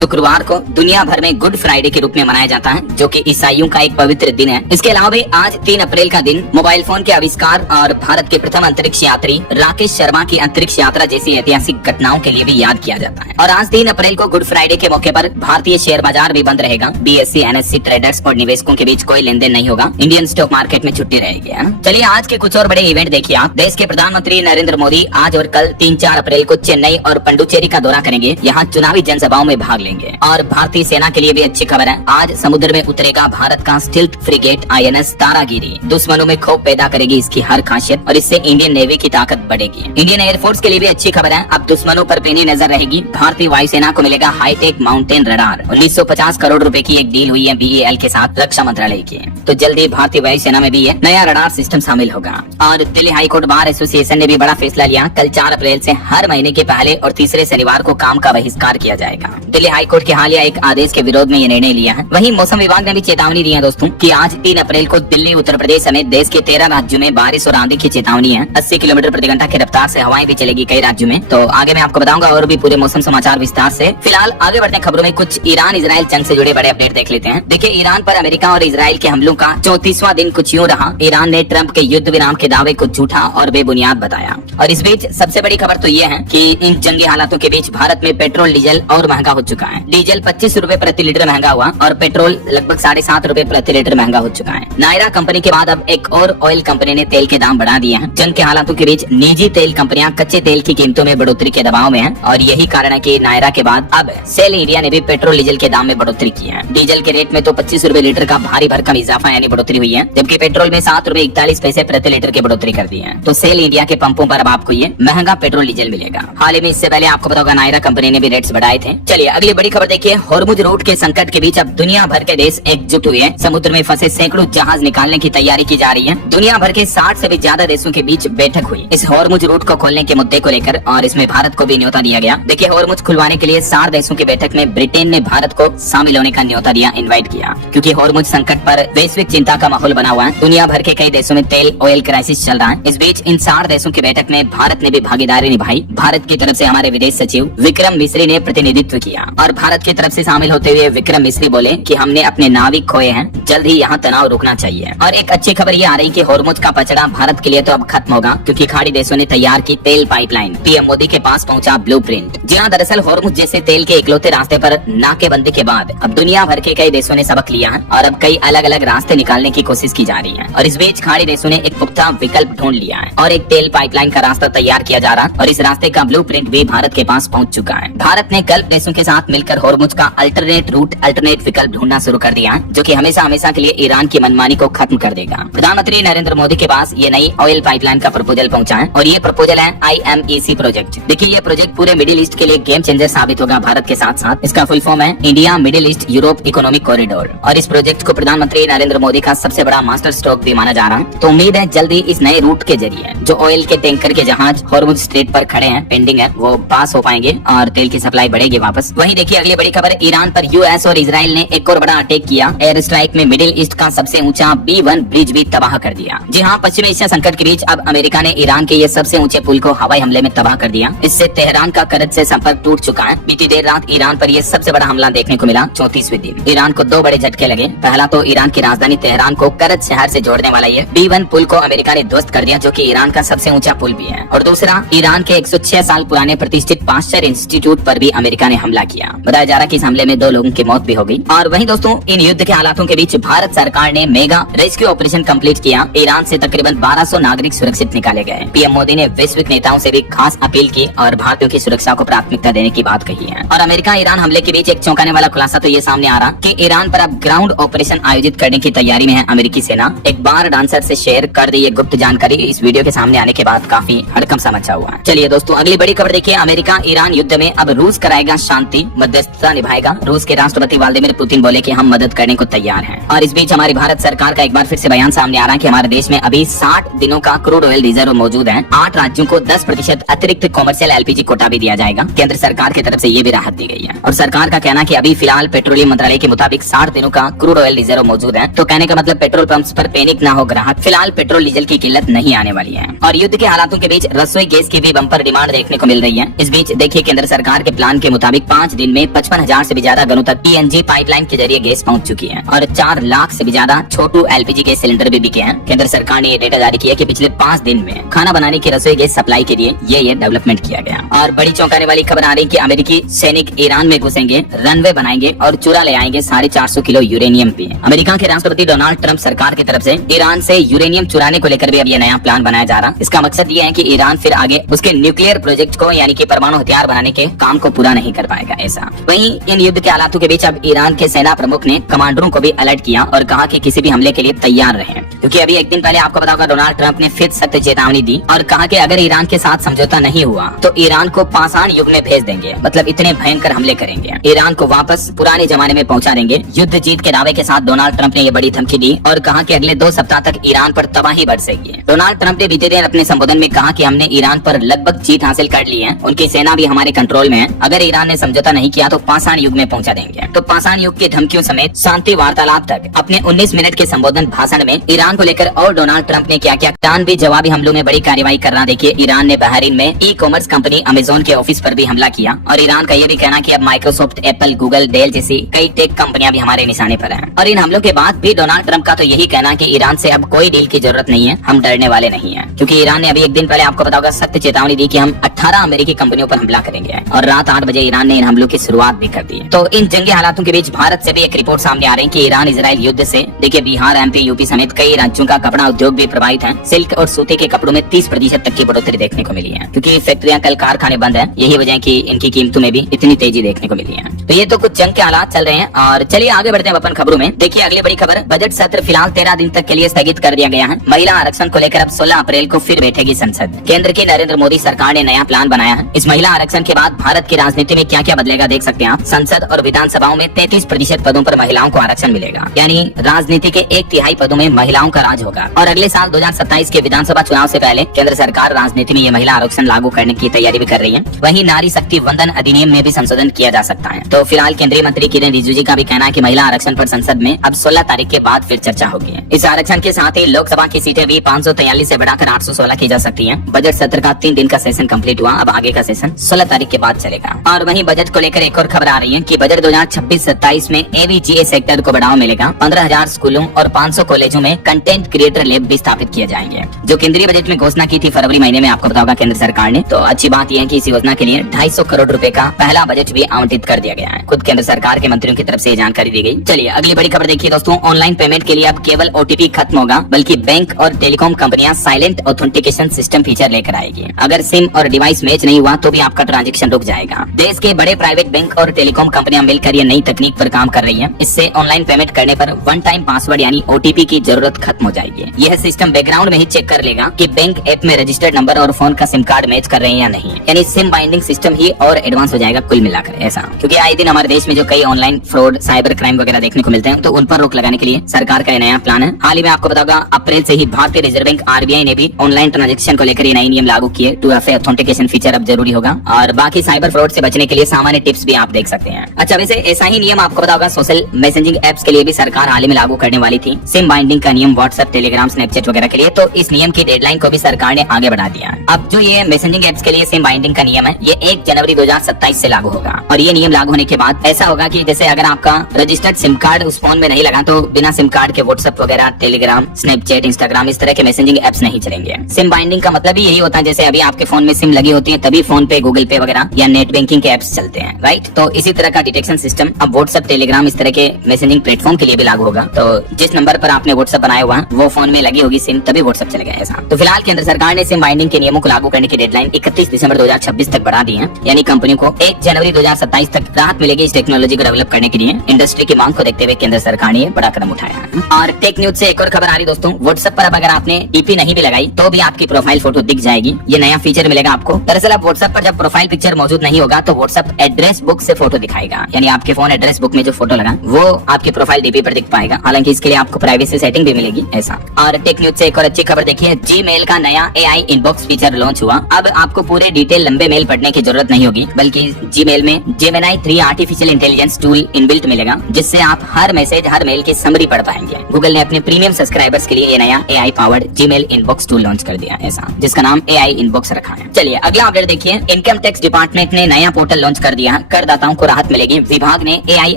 शुक्रवार को दुनिया भर में गुड फ्राइडे के रूप में मनाया जाता है, जो कि ईसाइयों का एक पवित्र दिन है। इसके अलावा भी आज 3 अप्रैल का दिन मोबाइल फोन के आविष्कार और भारत के प्रथम अंतरिक्ष यात्री राकेश शर्मा की अंतरिक्ष यात्रा जैसी ऐतिहासिक घटनाओं के लिए भी याद किया जाता है। और आज 3 अप्रैल को गुड फ्राइडे के मौके पर भारतीय शेयर बाजार भी बंद रहेगा। BSE NSE ट्रेडर्स और निवेशकों के बीच कोई लेन देन नहीं होगा। इंडियन स्टॉक मार्केट में छुट्टी रहेगी, है ना। चलिए आज के कुछ और बड़े इवेंट देखिए आप। देश के प्रधानमंत्री नरेंद्र मोदी आज और कल 3-4 अप्रैल को चेन्नई और पंडुचेरी का दौरा करेंगे। यहाँ चुनावी जनसभाओं में भाग लेंगे। और भारतीय सेना के लिए भी अच्छी खबर है, आज समुद्र में उतरेगा भारत का स्टील्थ फ्रिगेट INS तारागिरी। दुश्मनों में खौफ पैदा करेगी इसकी हर खासियत और इससे इंडियन नेवी की ताकत बढ़ेगी। इंडियन एयरफोर्स के लिए भी अच्छी खबर है, अब दुश्मनों पर पैनी नजर रहेगी। भारतीय वायुसेना को मिलेगा हाईटेक माउंटेन रडार। 1950 करोड़ रुपए की एक डील हुई है BEL के साथ रक्षा मंत्रालय की, तो जल्दी भारतीय वायुसेना में भी ये नया रडार सिस्टम शामिल होगा। और दिल्ली हाईकोर्ट बार एसोसिएशन ने भी बड़ा फैसला लिया, कल 4 अप्रैल से हर महीने के पहले और तीसरे शनिवार को काम का बहिष्कार किया जाएगा। दिल्ली हाईकोर्ट के हालिया एक आदेश के विरोध में ये निर्णय लिया है। वहीं मौसम विभाग ने भी चेतावनी दी है दोस्तों कि आज 3 अप्रैल को दिल्ली, उत्तर प्रदेश समेत देश के 13 राज्यों में बारिश और आंधी की चेतावनी है। 80 किलोमीटर प्रति घंटा की रफ्तार से हवाएं भी चलेगी कई राज्यों में। तो आगे मैं आपको बताऊंगा और भी पूरे मौसम समाचार विस्तार से। फिलहाल आगे बढ़ते खबरों में कुछ ईरान इजराइल जंग से जुड़े बड़े अपडेट देख लेते हैं। देखिए, ईरान पर अमेरिका और इजराइल के हमलों का 34वां दिन कुछ यूं रहा। ईरान ने ट्रंप के युद्ध विराम के दावे को झूठा और बेबुनियाद बताया। और इस बीच सबसे बड़ी खबर तो ये है कि इन जंगी हालातों के बीच भारत में पेट्रोल डीजल और महंगा हो चुका है। डीजल 25 रुपए प्रति लीटर महंगा हुआ और पेट्रोल लगभग 7.5 रुपए प्रति लीटर महंगा हो चुका है। नायरा कंपनी के बाद अब एक और ऑयल कंपनी ने तेल के दाम बढ़ा दिए हैं। जंग के हालातों के बीच निजी तेल कंपनियां कच्चे तेल की कीमतों में बढ़ोतरी के दबाव में हैं और यही कारण है कि नायरा के बाद अब सेल इंडिया ने भी पेट्रोल डीजल के दाम में बढ़ोतरी की है। डीजल के रेट में तो 25 रुपए लीटर का भारी भरकम इजाफा यानी बढ़ोतरी हुई है, जबकि पेट्रोल में 7 रुपए 41 पैसे प्रति लीटर की बढ़ोतरी कर दी है। तो सेल इंडिया के पंपों पर अब आपको ये महंगा पेट्रोल डीजल मिलेगा। हाल ही में इससे पहले आपको पता होगा नायरा कंपनी ने भी रेट्स बढ़ाए थे। चलिए अगली बड़ी खबर देखिए। होर्मुज रूट के संकट के बीच अब दुनिया भर के देश एकजुट हुए हैं। समुद्र में फंसे सैकड़ों जहाज निकालने की तैयारी की जा रही है। दुनिया भर के 60 से भी ज्यादा देशों के बीच बैठक हुई इस होर्मुज रूट को खोलने के मुद्दे को लेकर और इसमें भारत को भी न्योता दिया गया। देखिए, होर्मुज खुलवाने के लिए 60 देशों की बैठक में ब्रिटेन ने भारत को शामिल होने का न्योता दिया, इन्वाइट किया, क्योंकि होर्मुज संकट पर वैश्विक चिंता का माहौल बना हुआ है। दुनिया भर के कई देशों में तेल ऑयल क्राइसिस चल रहा है। इस बीच इन 60 देशों की बैठक में भारत ने भी भागीदारी निभाई। भारत की तरफ से हमारे विदेश सचिव विक्रम मिश्री ने प्रतिनिधित्व किया और भारत की तरफ से शामिल होते हुए विक्रम मिश्री बोले कि हमने अपने नाविक खोए हैं, जल्द ही यहाँ तनाव रुकना चाहिए। और एक अच्छी खबर ये आ रही कि होर्मुज का पचड़ा भारत के लिए तो अब खत्म होगा, क्योंकि खाड़ी देशों ने तैयार की तेल पाइपलाइन। PM मोदी के पास पहुंचा ब्लूप्रिंट। जी हाँ, दरअसल होर्मुज जैसे तेल के इकलौते रास्ते पर नाकेबंदी के बाद अब दुनिया भर के कई देशों ने सबक लिया है और अब कई अलग अलग रास्ते निकालने की कोशिश की जा रही है। और इस बीच खाड़ी देशों ने एक पुख्ता विकल्प ढूंढ लिया है और एक तेल पाइपलाइन का रास्ता तैयार किया जा रहा है और इस रास्ते का ब्लूप्रिंट भी भारत के पास पहुंच चुका है। भारत ने गल्फ देशों के साथ मिलकर होर्मुज का अल्टरनेट रूट, अल्टरनेट विकल्प ढूंढना शुरू कर दिया, जो कि हमेशा हमेशा के लिए ईरान की मनमानी को खत्म कर देगा। प्रधानमंत्री नरेंद्र मोदी के पास ये नई ऑयल पाइपलाइन का प्रपोजल पहुंचा है और ये प्रपोजल है IMEC प्रोजेक्ट। देखिए, ये प्रोजेक्ट पूरे मिडिल ईस्ट के लिए गेम चेंजर साबित होगा। भारत के साथ साथ इसका फुल फॉर्म है India middle east Europe economic corridor और इस प्रोजेक्ट को प्रधानमंत्री नरेंद्र मोदी का सबसे बड़ा मास्टर स्ट्रोक भी माना जा रहा है। तो उम्मीद है जल्दी इस नए रूट के जरिए जो ऑयल के टैंकर के जहाज होर्मुज स्ट्रेट पर खड़े हैं, पेंडिंग है, वो पास हो पाएंगे और तेल की सप्लाई बढ़ेगी वापस। वहीं देखिए अगली बड़ी खबर, ईरान पर US और इजराइल ने एक और बड़ा अटैक किया। एयर स्ट्राइक में मिडिल ईस्ट का सबसे ऊंचा B1 ब्रिज भी तबाह कर दिया। जी हाँ, पश्चिम एशिया संकट के बीच अब अमेरिका ने ईरान के ये सबसे ऊंचे पुल को हवाई हमले में तबाह कर दिया। इससे तेहरान का करज से संपर्क टूट चुका है। बीती देर रात ईरान पर यह सबसे बड़ा हमला देखने को मिला। 34वें दिन ईरान को 2 बड़े झटके लगे। पहला तो ईरान की राजधानी तेहरान को करज शहर से जोड़ने वाला ये B1 पुल को अमेरिका ने ध्वस्त कर दिया, जो कि ईरान का सबसे ऊंचा पुल भी है। और दूसरा, ईरान के 106 साल पुराने प्रतिष्ठित पाश्चर इंस्टीट्यूट पर भी अमेरिका ने हमला किया। बताया जा रहा कि इस हमले में 2 लोगों की मौत भी हो गई। और वहीं दोस्तों, इन युद्ध के हालातों के बीच भारत सरकार ने मेगा रेस्क्यू ऑपरेशन कंप्लीट किया। ईरान से तकरीबन 1200 नागरिक सुरक्षित निकाले गए। PM मोदी ने वैश्विक नेताओं से भी खास अपील की और भारतीयों की सुरक्षा को प्राथमिकता देने की बात कही है। और अमेरिका ईरान हमले के बीच एक चौंकाने वाला खुलासा तो ये सामने आ रहा कि ईरान पर अब ग्राउंड ऑपरेशन आयोजित करने की तैयारी में है अमेरिकी सेना। एक बार डांसर से शेयर कर दी ये गुप्त जानकारी इस वीडियो के सामने आने के बाद काफी हड़कंप सा मचा हुआ है। चलिए दोस्तों अगली बड़ी खबर देखिए। अमेरिका ईरान युद्ध में अब रूस कराएगा शांति, मध्यस्थता निभाएगा। रूस के राष्ट्रपति व्लादिमीर पुतिन बोले कि हम मदद करने को तैयार हैं। और इस बीच हमारी भारत सरकार का एक बार फिर से बयान सामने आ रहा है कि हमारे देश में अभी 60 दिनों का क्रूड ऑयल रिजर्व मौजूद है। 8 राज्यों को 10% अतिरिक्त कॉमर्शियल LPG कोटा भी दिया जाएगा। केंद्र सरकार की तरफ से ये भी राहत दी गई है। और सरकार का कहना है कि अभी फिलहाल पेट्रोलियम मंत्रालय के मुताबिक 60 दिनों का क्रूड ऑयल रिजर्व मौजूद है। तो कहने का मतलब पेट्रोल पंप्स पर पैनिक ना हो ग्राहक, फिलहाल पेट्रोल डीजल की किल्लत नहीं आने वाली है। और युद्ध के हालातों के बीच रसोई गैस की भी बम्पर डिमांड देखने को मिल रही है। इस बीच देखिए, केंद्र सरकार के प्लान के मुताबिक 5 दिन दिन में 55,000 से भी ज्यादा घरों तक TNG पाइपलाइन के जरिए गैस पहुंच चुकी है और 4 लाख से भी ज्यादा छोटू LPG गैस सिलेंडर भी बिके हैं। केंद्र सरकार ने ये डेटा जारी किया कि पिछले 5 दिन में खाना बनाने की रसोई गैस सप्लाई के लिए ये डेवलपमेंट किया गया। और बड़ी चौंकाने वाली खबर आ रही कि अमेरिकी सैनिक ईरान में घुसेंगे, रनवे बनाएंगे और चुरा ले आएंगे 450 किलो यूरेनियम भी। अमेरिका के राष्ट्रपति डोनाल्ड ट्रंप सरकार की तरफ से ईरान से यूरेनियम चुराने को लेकर भी अब ये नया प्लान बनाया जा रहा है। इसका मकसद ये है कि ईरान फिर आगे उसके न्यूक्लियर प्रोजेक्ट को यानी कि परमाणु हथियार बनाने के काम को पूरा नहीं कर पाएगा। ऐसा वहीं इन युद्ध के हालातों के बीच अब ईरान के सेना प्रमुख ने कमांडरों को भी अलर्ट किया और कहा कि किसी भी हमले के लिए तैयार रहें, क्योंकि अभी एक दिन पहले आपको पता होगा डोनाल्ड ट्रंप ने फिर सख्त चेतावनी दी और कहा कि अगर ईरान के साथ समझौता नहीं हुआ तो ईरान को पाषाण युग में भेज देंगे, मतलब इतने भयंकर हमले करेंगे, ईरान को वापस पुराने जमाने में पहुंचा देंगे। युद्ध जीत के दावे के साथ डोनाल्ड ट्रंप ने ये बड़ी धमकी दी और कहा कि अगले 2 सप्ताह तक ईरान पर तबाही बरसेगी। डोनाल्ड ट्रंप ने बीते दिन अपने संबोधन में कहा कि हमने ईरान पर लगभग जीत हासिल कर ली है, उनकी सेना भी हमारे कंट्रोल में है, अगर ईरान ने समझौता नहीं किया तो पाषाण युग में पहुंचा देंगे। तो पाषाण युग की धमकियों समेत शांति वार्तालाप तक अपने 19 मिनट के संबोधन भाषण में ईरान को लेकर और डोनाल्ड ट्रंप ने क्या क्या ईरान भी जवाबी हमलों में बड़ी कार्रवाई कर रहा। देखिए, ईरान ने बहरीन में ई-कॉमर्स कंपनी अमेजोन के ऑफिस पर भी हमला किया और ईरान का ये भी कहना कि अब माइक्रोसॉफ्ट, एप्पल, गूगल, डेल जैसी कई टेक कंपनियां भी हमारे निशाने पर हैं। और इन हमलों के बाद भी डोनाल्ड ट्रंप का तो यही कहना कि ईरान से अब कोई डील की जरूरत नहीं है, हम डरने वाले नहीं है, क्योंकि ईरान ने अभी एक दिन पहले आपको पता होगा सख्त चेतावनी दी कि हम 18 अमेरिकी कंपनियों पर हमला करेंगे और रात 8 बजे ईरान ने इन हमलों की शुरुआत भी कर दी। तो इन जंगी हालातों के बीच भारत से भी एक रिपोर्ट सामने आ रही है कि ईरान इजराइल युद्ध से देखिए बिहार, MP, यूपी समेत कई राज्यों का कपड़ा उद्योग भी प्रभावित है। सिल्क और सूते के कपड़ों में 30% तक की बढ़ोतरी देखने को मिली है, क्योंकि फैक्ट्रियां, कल कारखाने बंद है, यही वजह है कि इनकी कीमतों में भी इतनी तेजी देखने को मिली है। तो ये तो कुछ जंग के हालात चल रहे हैं और चलिए आगे बढ़ते हैं अपन खबरों में। देखिए अगली बड़ी खबर, बजट सत्र फिलहाल 13 दिन तक के लिए स्थगित कर दिया गया है। महिला आरक्षण को लेकर अब 16 अप्रैल को फिर बैठेगी संसद। केंद्र की नरेंद्र मोदी सरकार ने नया प्लान बनाया है। इस महिला आरक्षण के बाद भारत की राजनीति में क्या क्या बदलेगा देख सकते हैं आप। संसद और विधानसभाओं में 33% पदों पर महिलाओं को आरक्षण मिलेगा, यानी राजनीति के 1/3 पदों में महिलाओं का राज होगा। और अगले साल 2027 के विधानसभा चुनाव से पहले केंद्र सरकार राजनीति में ये महिला आरक्षण लागू करने की तैयारी भी कर रही है। वहीं नारी शक्ति वंदन अधिनियम में भी संशोधन किया जा सकता है। तो फिलहाल केंद्रीय मंत्री किरेन रिजिजू का भी कहना है कि महिला आरक्षण पर संसद में अब 16 तारीख के बाद फिर चर्चा होगी। इस आरक्षण के साथ ही लोकसभा की सीटें भी 543 से बढ़ाकर 816 की जा सकती हैं। बजट सत्र का 3 दिन का सेशन कंप्लीट हुआ, अब आगे का सेशन 16 तारीख के बाद चलेगा। और वहीं बजट को लेकर एक और खबर आ रही है कि बजट 2026-27 में AVGA सेक्टर को बढ़ावा मिलेगा। 15,000 स्कूलों और 500 कॉलेजों में कंटेंट क्रिएटर लैब भी स्थापित किए जाएंगे, जो केंद्रीय बजट में घोषणा की थी फरवरी महीने में, आपको बताओगा केंद्र सरकार ने। तो अच्छी बात यह है कि इस योजना के लिए 250 करोड़ रुपए का पहला बजट भी आवंटित कर दिया गया है। खुद केंद्र सरकार के मंत्रियों की तरफ से जानकारी दी गई। चलिए अगली बड़ी खबर देखिए दोस्तों, ऑनलाइन पेमेंट के लिए अब केवल OTP खत्म होगा, बल्कि बैंक और टेलीकॉम कंपनियां साइलेंट ऑथेंटिकेशन सिस्टम फीचर लेकर आएगी। अगर सिम और डिवाइस मैच नहीं हुआ तो भी आपका ट्रांजैक्शन रुक जाएगा। देश के बड़े प्राइवेट बैंक और टेलीकॉम कंपनियां मिलकर ये नई तकनीक पर काम कर रही है। इससे ऑनलाइन पेमेंट करने पर वन टाइम पासवर्ड यानी OTP की जरूरत खत्म हो जाएगी। यह सिस्टम बैकग्राउंड में ही चेक कर लेगा कि बैंक ऐप में रजिस्टर्ड नंबर और फोन का सिम कार्ड मैच कर रहे हैं या नहीं, यानी सिम बाइंडिंग सिस्टम ही और एडवांस हो जाएगा कुल मिलाकर। ऐसा क्योंकि आए दिन हमारे देश में जो कई ऑनलाइन फ्रॉड, साइबर क्राइम वगैरह देखने को मिलते हैं, तो उन पर रोक लगाने के लिए सरकार का नया प्लान है। हाल ही में आपको बताओगा अप्रैल से ही भारतीय रिजर्व बैंक RBI ने भी ऑनलाइन ट्रांजैक्शन को लेकर नए नियम लागू किए। 2FA ऑथेंटिकेशन फीचर अब जरूरी होगा और बाकी साइबर फ्रॉड से बचने के लिए सामान्य टिप्स भी आप देख सकते हैं। अच्छा, वैसे ऐसा ही नियम आपको बताओगा सोशल मैसेजिंग एप्स के लिए भी सरकार हाल ही में लागू करने वाली थी। सिम बाइंडिंग का नियम व्हाट्सएप, टेलीग्राम, स्नैपचैट वगैरह के लिए, तो इस नियम की डेडलाइन को भी सरकार ने आगे बढ़ा दिया। अब जो ये मैसेजिंग एप्स के लिए सिम बाइंडिंग का नियम है, ये 1 जनवरी 2027 से लागू होगा। और ये नियम लागू होने के बाद ऐसा होगा कि जैसे अगर आपका रजिस्टर्ड सिम कार्ड उस फोन में नहीं लगा तो बिना सिम कार्ड के व्हाट्सएप वगैरह, टेलीग्राम, स्नैपचैट, इंस्टाग्राम इस तरह के मैसेजिंग एप्स नहीं चलेंगे। सिम बाइंडिंग का मतलब ही यही होता है, जैसे अभी आपके फोन में सिम लगी होती है तभी फोन पे, गूगल पे वगैरह या नेट बैंकिंग के एप्स चलते हैं, राइट। तो इसी तरह का डिटेक्शन सिस्टम अब व्हाट्सएप, टेलीग्राम इस तरह के मैसेजिंग प्लेटफॉर्म के लिए भी लागू होगा। तो जिस नंबर पर आपने व्हाट्सएप बनाया हुआ वो फोन में लगी होगी सिम, तभी व्हाट्सएप चलेगा। ऐसा तो फिलहाल केंद्र सरकार ने सिम बाइंडिंग के नियमों को लागू करने की डेडलाइन 31 दिसंबर 2026 तक बढ़ा दी है, यानी कंपनियों को 1 जनवरी 2027 तक राहत मिलेगी इस टेक्नोलॉजी को डेवलप करने के लिए। इंडस्ट्री की मांग को देखते हुए केंद्र सरकार ने बड़ा कदम उठाया है। और टेक न्यूज से एक और खबर आ रही दोस्तों, व्हाट्सएप पर अब अगर आपने DP नहीं भी लगाई तो भी आपकी प्रोफाइल फोटो दिख जाएगी। ये नया फीचर मिलेगा आपको। दरअसल अब व्हाट्सएप पर जब प्रोफाइल पिक्चर मौजूद नहीं होगा तो व्हाट्सएप एड्रेस बुक से फोटो दिखाएगा, यानी आपके फोन एड्रेस बुक में जो फोटो लगा वो आपकी प्रोफाइल DP पर दिख पाएगा। हालांकि इसके लिए आपको प्राइवेसी सेटिंग भी मिलेगी। ऐसा और टेक न्यूज से एक और अच्छी खबर देखिए, Gmail का नया AI इनबॉक्स फीचर लॉन्च हुआ। अब आपको पूरे डिटेल लंबे मेल पढ़ने की जरूरत नहीं होगी, बल्कि Gmail में Gemini 3 artificial intelligence tool inbuilt मिलेगा, जिससे आप हर मैसेज, हर मेल की समरी पढ़ पाएंगे। गूगल ने अपने प्रीमियम सब्सक्राइबर्स के लिए ये नया AI powered Gmail inbox tool launch कर दिया, ऐसा जिसका नाम AI इनबॉक्स रखा है। चलिए अगला अपडेट देखिए, इनकम टैक्स डिपार्टमेंट ने नया पोर्टल लॉन्च कर दिया है तरह करदाताओं को राहत मिलेगी। विभाग ने AI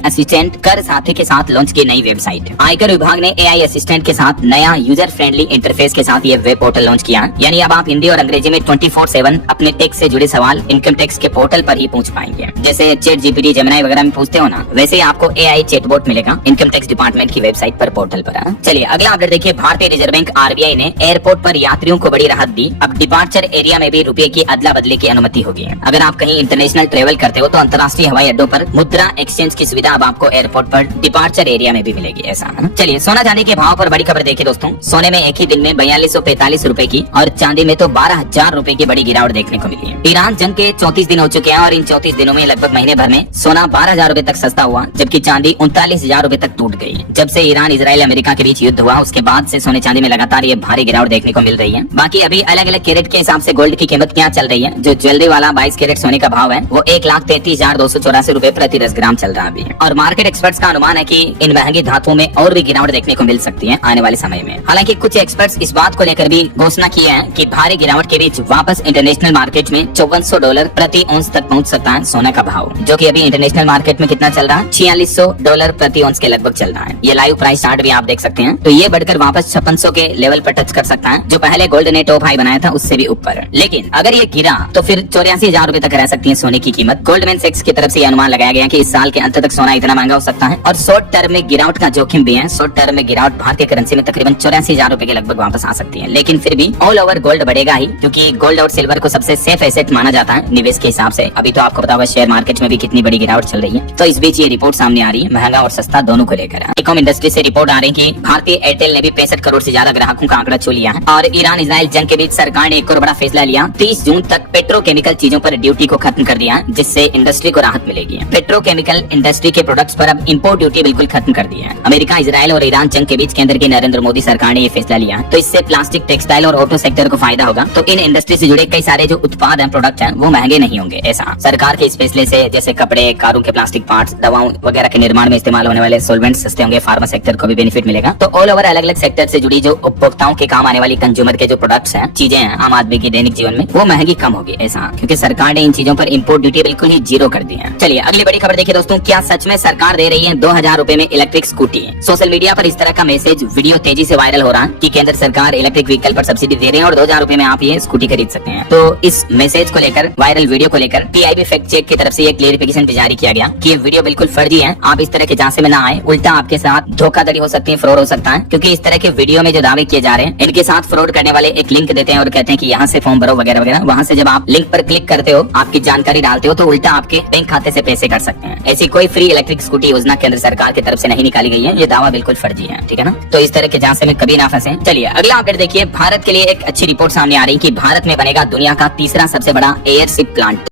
असिस्टेंट कर साथी के साथ लॉन्च की नई वेबसाइट। आयकर विभाग ने AI असिस्टेंट के साथ नया यूजर फ्रेंडली इंटरफेस के साथ ये वेब पोर्टल लॉन्च किया। यानी अब आप हिंदी और अंग्रेजी में 24/7 अपने टैक्स से जुड़े सवाल इनकम टैक्स के पोर्टल पर ही पूछ पाएंगे। जैसे चैट GPT, जेमिनी वगैरह में पूछते हो ना, वैसे ही आपको AI चैटबॉट मिलेगा इनकम टैक्स डिपार्टमेंट की वेबसाइट पर, पोर्टल पर। चलिए अगला अपडेट देखिए। भारतीय रिजर्व बैंक RBI ने एयरपोर्ट पर यात्रियों को बड़ी राहत दी। अब डिपार्चर एरिया में भी रुपए की अदला बदली की अनुमति होगी। अगर आप कहीं इंटरनेशनल ट्रेवल करते हो तो अंतर्राष्ट्रीय हवाई अड्डों पर मुद्रा एक्सचेंज की सुविधा अब आपको एयरपोर्ट पर डिपार्चर एरिया में भी मिलेगी। ऐसा चलिए सोना चांदी के भाव पर बड़ी खबर देखिए दोस्तों। सोने में एक ही दिन में 4245 रुपए की और चांदी में तो 12,000 रुपए की बड़ी गिरावट देखने को मिली है। ईरान जंग के 34 दिन हो चुके हैं और इन 34 दिनों में लगभग महीने भर में सोना 12,000 रुपए तक सस्ता हुआ, जबकि चांदी 39,000 रुपए तक टूट गई। जब से ईरान, इजराइल, अमेरिका के बीच युद्ध हुआ उसके बाद से सोने चांदी में लगातार ये भारी गिरावट देखने को मिल रही है। बाकी अभी अलग अलग कैरेट के हिसाब से गोल्ड की कीमत क्या चल रही है। जो ज्वेलरी वाला 22 कैरेट सोने का भाव है वो 1,33,284 रुपए प्रति 10 ग्राम चल रहा है अभी। और मार्केट एक्सपर्ट्स का अनुमान है कि इन महंगी धातुओं में और भी गिरावट देखने को मिल सकती है आने वाले समय में। हालांकि कुछ एक्सपर्ट्स इस बात को लेकर भी घोषणा की है कि भारी गिरावट के बीच वापस इंटरनेशनल मार्केट में $54 प्रति औंस तक पहुंच सकता है सोने का भाव, जो कि अभी इंटरनेशनल मार्केट में कितना चल रहा है, $4600 प्रति औंस के लगभग चल रहा है। ये लाइव प्राइस चार्ट भी आप देख सकते हैं। तो ये बढ़कर वापस 5600 के लेवल पर टच कर सकता है, जो पहले गोल्ड ने टॉप हाई बनाया था उससे भी ऊपर। लेकिन अगर ये गिरा तो फिर 84,000 रुपए तक रह सकती है सोने की कीमत। गोल्डमैन सैक्स की तरफ से अनुमान लगाया गया कि इस साल के अंत तक सोना इतना महंगा हो सकता है। और शॉर्ट टर्म में गिरावट का जोखिम भी है। शॉर्ट टर्म में गिरावट भारतीय करेंसी में तकरीबन 84,000 रुपए के लगभग वापस आ सकती है। लेकिन फिर भी ऑल ओवर गोल्ड बढ़ेगा ही, क्योंकि गोल्ड और सिल्वर को सबसे सेफ एसेट माना जाता है निवेश के हिसाब से। अभी तो आपको पता होगा शेयर मार्केट में भी कितनी बड़ी गिरावट चल रही है। तो इस बीच ये रिपोर्ट सामने आ रही है महंगा और सस्ता दोनों को लेकर। टेलीकॉम इंडस्ट्री से रिपोर्ट आ रही है कि भारतीय एयरटेल ने भी 65 करोड़ से ज्यादा ग्राहकों का आंकड़ा छू लिया है। और ईरान इजराइल जंग के बीच सरकार ने एक और बड़ा फैसला लिया। 30 जून तक पेट्रोकेमिकल चीजों पर ड्यूटी को खत्म कर दिया, जिससे इंडस्ट्री को राहत मिलेगी। पेट्रोकेमिकल इंडस्ट्री के प्रोडक्ट्स पर अब इंपोर्ट ड्यूटी बिल्कुल खत्म कर दी है। अमेरिका, इजराइल और ईरान जंग के बीच केंद्र की नरेंद्र मोदी सरकार ने ये फैसला लिया। तो इससे प्लास्टिक, टेक्सटाइल और ऑटो सेक्टर को फायदा होगा। तो इन इंडस्ट्री से जुड़े कई सारे जो उत्पाद हैं, प्रोडक्ट हैं, वो महंगे नहीं होंगे। ऐसा सरकार के इस फैसले से जैसे कपड़े, कारों के प्लास्टिक पार्ट्स, दवाओं वगैरह के निर्माण में इस्तेमाल होने वाले सोलवेंट सस्ते होंगे। फार्मा सेक्टर को भी बेनिफिट मिलेगा। तो ऑल ओवर अलग अलग सेक्टर से जुड़ी जो उपभोक्ताओं के काम आने वाली कंज्यूमर के जो प्रोडक्ट्स हैं, चीजें हैं आम आदमी के दैनिक जीवन में, वो महंगी कम होगी। ऐसा क्योंकि सरकार ने इन चीजों पर इंपोर्ट ड्यूटी बिल्कुल ही जीरो कर दी है। चलिए अगली बड़ी खबर देखिए दोस्तों। क्या सच में सरकार दे रही है 2,000 रुपए में इलेक्ट्रिक स्कूटी? सोशल मीडिया पर इस तरह का मैसेज, वीडियो तेजी से वायरल हो रहा है कि केंद्र सरकार इलेक्ट्रिक व्हीकल पर सब्सिडी दे रहे हैं और 2,000 रुपए में आप ये स्कूटी खरीद सकते हैं। तो इस मैसेज को लेकर, वायरल वीडियो को लेकर PIB फैक्ट चेक की तरफ से एक क्लेरिफिकेशन जारी किया गया कि ये वीडियो बिल्कुल फर्जी है। आप इस तरह के झांसे में ना आए, उल्टा आपके साथ धोखाधड़ी हो सकती है, फ्रॉड हो सकता है। क्योंकि इस तरह के वीडियो में जो दावे किए जा रहे हैं, इनके साथ फ्रॉड करने वाले एक लिंक देते हैं और कहते हैं कि यहाँ से फॉर्म भरो वगैरह वगैरह। वहाँ से जब आप लिंक पर क्लिक करते हो, आपकी जानकारी डालते हो, तो उल्टा आपके बैंक खाते से पैसे कट सकते हैं। ऐसी कोई फ्री इलेक्ट्रिक स्कूटी योजना केंद्र सरकार की तरफ से नहीं निकाली गई है। ये दावा बिल्कुल फर्जी है, ठीक है ना। तो इस तरह के झांसे में कभी ना फंसे। चलिए अगला अपडेट देखिए। भारत के लिए एक अच्छी रिपोर्ट सामने आ रही है कि भारत में बनेगा दुनिया का तीसरा सबसे बड़ा एयरशिप प्लांट।